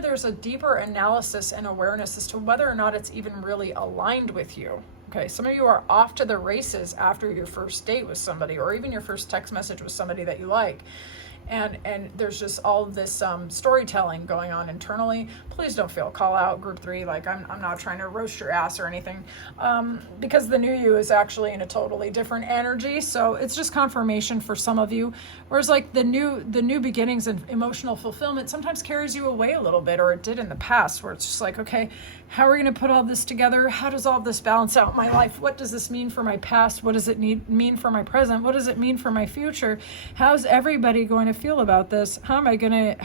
there's a deeper analysis and awareness as to whether or not it's even really aligned with you. Okay, some of you are off to the races after your first date with somebody, or even your first text message with somebody that you like. And there's just all this storytelling going on internally. Please don't feel call out group 3. Like I'm not trying to roast your ass or anything, because the new you is actually in a totally different energy. So it's just confirmation for some of you. Whereas like the new beginnings and emotional fulfillment sometimes carries you away a little bit, or it did in the past, where it's just like, okay, how are we going to put all this together? How does all this balance out in my life? What does this mean for my past? What does it mean for my present? What does it mean for my future? How's everybody going to feel about this? How am I going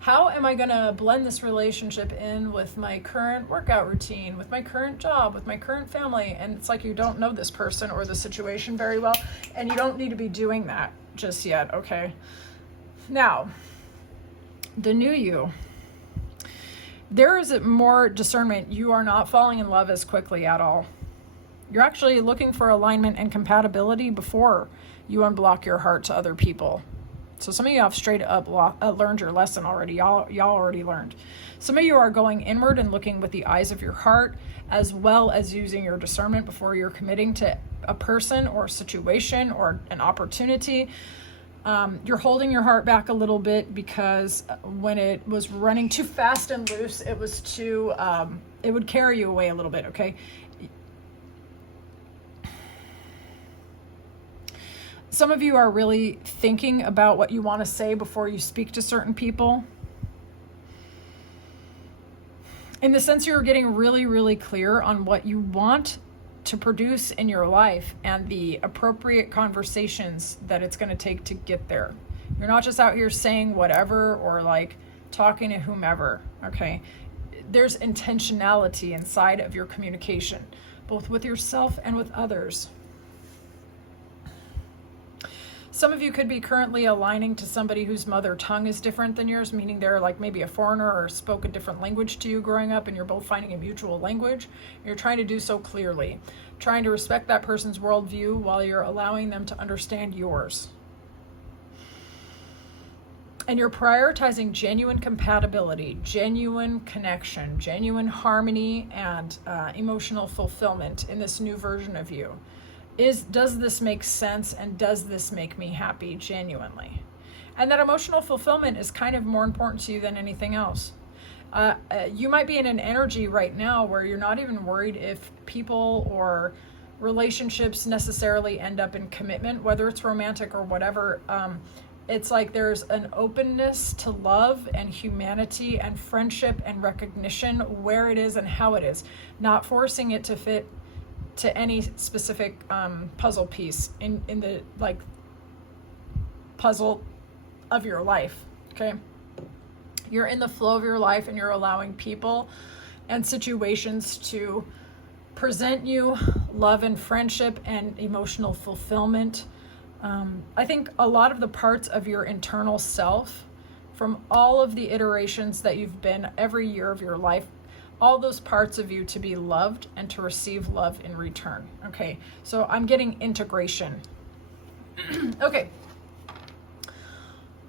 to blend this relationship in with my current workout routine, with my current job, with my current family? And it's like you don't know this person or the situation very well, and you don't need to be doing that just yet, okay? Now, the new you. There is more discernment. You are not falling in love as quickly at all. You're actually looking for alignment and compatibility before you unblock your heart to other people. So some of you have straight up learned your lesson already. Y'all already learned. Some of you are going inward and looking with the eyes of your heart, as well as using your discernment before you're committing to a person or a situation or an opportunity. You're holding your heart back a little bit because when it was running too fast and loose, it was too, it would carry you away a little bit, okay? Some of you are really thinking about what you want to say before you speak to certain people. In the sense you're getting really, really clear on what you want to produce in your life and the appropriate conversations that it's going to take to get there. You're not just out here saying whatever or like talking to whomever, okay? There's intentionality inside of your communication, both with yourself and with others. Some of you could be currently aligning to somebody whose mother tongue is different than yours, meaning they're like maybe a foreigner or spoke a different language to you growing up, and you're both finding a mutual language. You're trying to do so clearly, trying to respect that person's worldview while you're allowing them to understand yours. And you're prioritizing genuine compatibility, genuine connection, genuine harmony, and emotional fulfillment in this new version of you. Does this make sense, and does this make me happy genuinely? And that emotional fulfillment is kind of more important to you than anything else. You might be in an energy right now where you're not even worried if people or relationships necessarily end up in commitment, whether it's romantic or whatever. It's like there's an openness to love and humanity and friendship and recognition where it is and how it is, not forcing it to fit to any specific puzzle piece in the like puzzle of your life, okay? You're in the flow of your life, and you're allowing people and situations to present you love and friendship and emotional fulfillment. I think a lot of the parts of your internal self, from all of the iterations that you've been every year of your life, all those parts of you to be loved and to receive love in return. Okay, so I'm getting integration. Okay.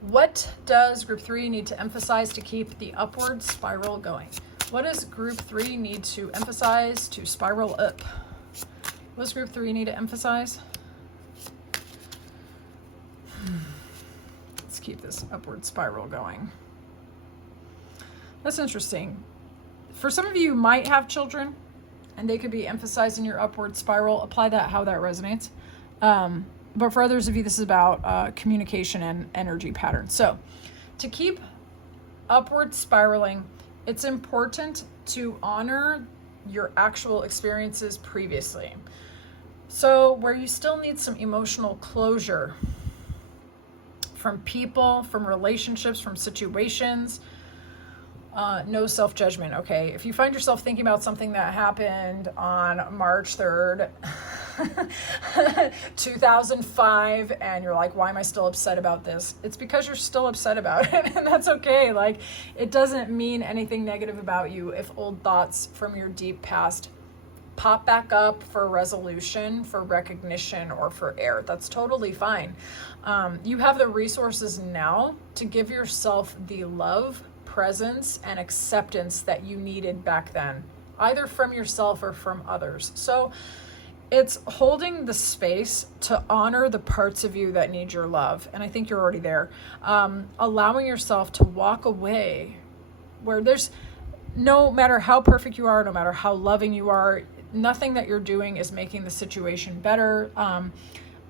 What does group 3 need to emphasize to keep the upward spiral going? What does group 3 need to emphasize to spiral up? What does group 3 need to emphasize? Let's keep this upward spiral going. That's interesting. For some of you might have children, and they could be emphasizing your upward spiral. Apply that how that resonates. But for others of you, this is about communication and energy patterns. So to keep upward spiraling, it's important to honor your actual experiences previously. So where you still need some emotional closure from people, from relationships, from situations, no self-judgment, okay? If you find yourself thinking about something that happened on March 3rd, 2005, and you're like, why am I still upset about this? It's because you're still upset about it, and that's okay. Like, it doesn't mean anything negative about you if old thoughts from your deep past pop back up for resolution, for recognition, or for air. That's totally fine. You have the resources now to give yourself the love, presence, and acceptance that you needed back then, either from yourself or from others. So it's holding the space to honor the parts of you that need your love. And I think you're already there. Allowing yourself to walk away where there's, no matter how perfect you are, no matter how loving you are, nothing that you're doing is making the situation better.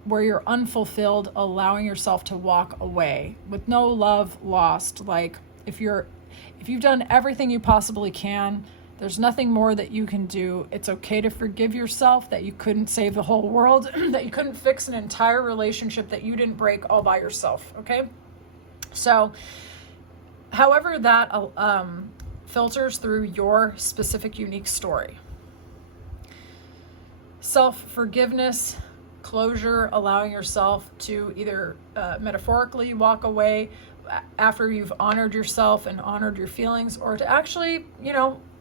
Where you're unfulfilled, allowing yourself to walk away with no love lost. Like, if you've done everything you possibly can, there's nothing more that you can do. It's okay to forgive yourself that you couldn't save the whole world, that you couldn't fix an entire relationship that you didn't break all by yourself, okay? So, however that filters through your specific unique story. Self-forgiveness, closure, allowing yourself to either metaphorically walk away after you've honored yourself and honored your feelings, or to actually,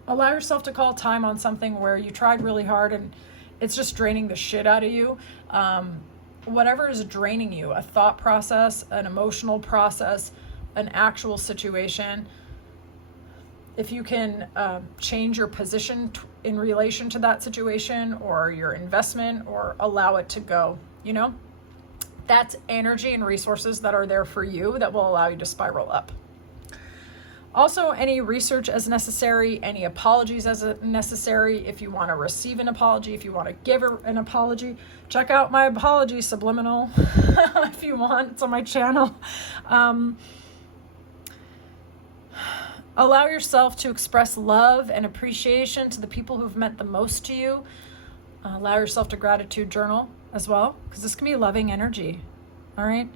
allow yourself to call time on something where you tried really hard and it's just draining the shit out of you. whatever is draining you, a thought process, an emotional process, an actual situation, if you can change your position in relation to that situation or your investment, or allow it to go, that's energy and resources that are there for you that will allow you to spiral up. Also, any research as necessary, any apologies as necessary. If you want to receive an apology, if you want to give an apology, check out my apology subliminal if you want. It's on my channel. Allow yourself to express love and appreciation to the people who've meant the most to you. Allow yourself to gratitude journal as well, because this can be loving energy. All right.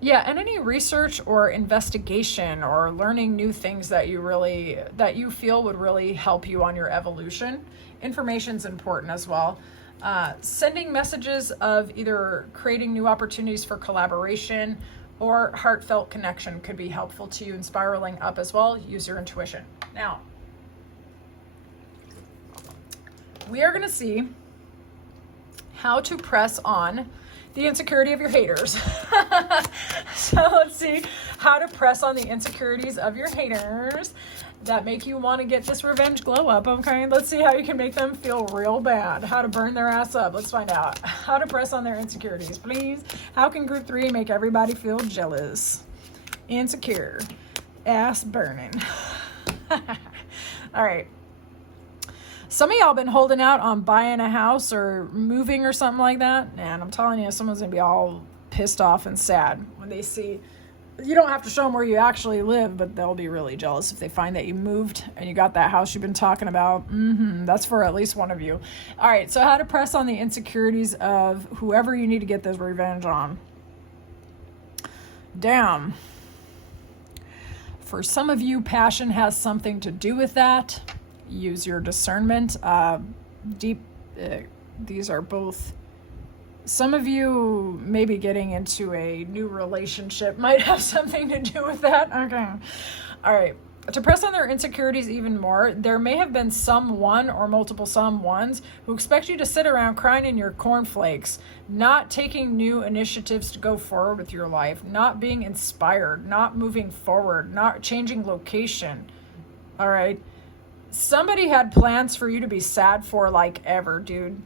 And any research or investigation or learning new things that you feel would really help you on your evolution. Information's important as well. Sending messages of either creating new opportunities for collaboration or heartfelt connection could be helpful to you in spiraling up as well. Use your intuition. Now, we are going to see how to press on the insecurity of your haters. So let's see how to press on the insecurities of your haters that make you want to get this revenge glow up, okay? Let's see how you can make them feel real bad. How to burn their ass up. Let's find out. How to press on their insecurities, please. How can group 3 make everybody feel jealous? Insecure. Ass burning. All right. Some of y'all been holding out on buying a house or moving or something like that. And I'm telling you, someone's going to be all pissed off and sad when they see. You don't have to show them where you actually live, but they'll be really jealous if they find that you moved and you got that house you've been talking about. That's for at least one of you. All right, so how to press on the insecurities of whoever you need to get this revenge on. Damn. For some of you, passion has something to do with that. Use your discernment. These are both. Some of you maybe getting into a new relationship might have something to do with that. Okay. All right. To press on their insecurities even more, there may have been someone or multiple someones who expect you to sit around crying in your cornflakes, not taking new initiatives to go forward with your life, not being inspired, not moving forward, not changing location. All right. Somebody had plans for you to be sad for like ever, dude.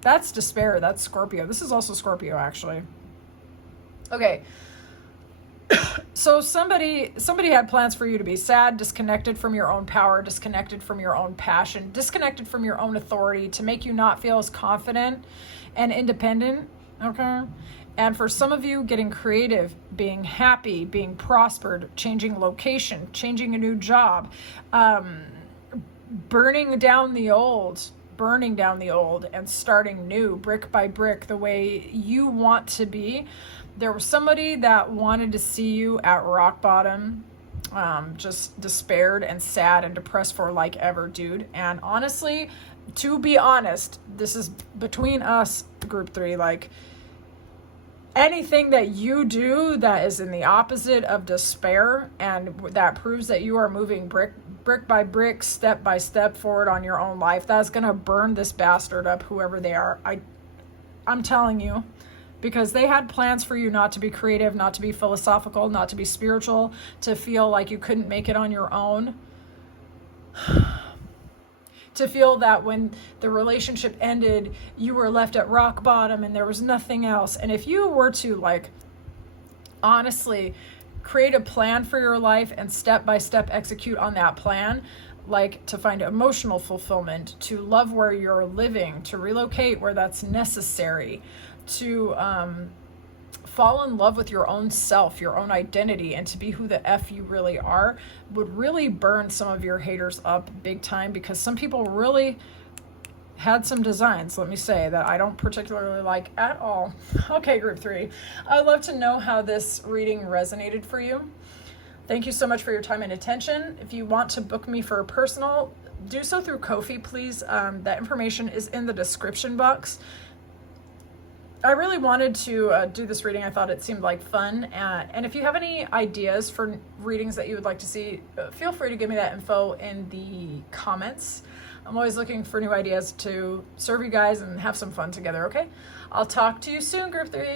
That's despair. That's Scorpio. This is also Scorpio, actually. Okay. So somebody had plans for you to be sad, disconnected from your own power, disconnected from your own passion, disconnected from your own authority, to make you not feel as confident and independent. Okay. And for some of you, getting creative, being happy, being prospered, changing location, changing a new job, burning down the old and starting new, brick by brick, the way you want to be. There was somebody that wanted to see you at rock bottom, just despaired and sad and depressed for like ever, dude. And honestly, to be honest, this is between us, group 3, like, anything that you do that is in the opposite of despair and that proves that you are moving brick by brick, step by step forward on your own life, that's going to burn this bastard up, whoever they are. I'm telling you, because they had plans for you not to be creative, not to be philosophical, not to be spiritual, to feel like you couldn't make it on your own. To feel that when the relationship ended, you were left at rock bottom and there was nothing else. And if you were to, like, honestly create a plan for your life and step by step execute on that plan, like to find emotional fulfillment, to love where you're living, to relocate where that's necessary, to fall in love with your own self, your own identity, and to be who the F you really are, would really burn some of your haters up big time, because some people really had some designs, let me say, that I don't particularly like at all. Okay, group 3. I'd love to know how this reading resonated for you. Thank you so much for your time and attention. If you want to book me for a personal, do so through Ko-fi, please. That information is in the description box. I really wanted to do this reading. I thought it seemed like fun. And if you have any ideas for readings that you would like to see, feel free to give me that info in the comments. I'm always looking for new ideas to serve you guys and have some fun together, okay? I'll talk to you soon, Group 3.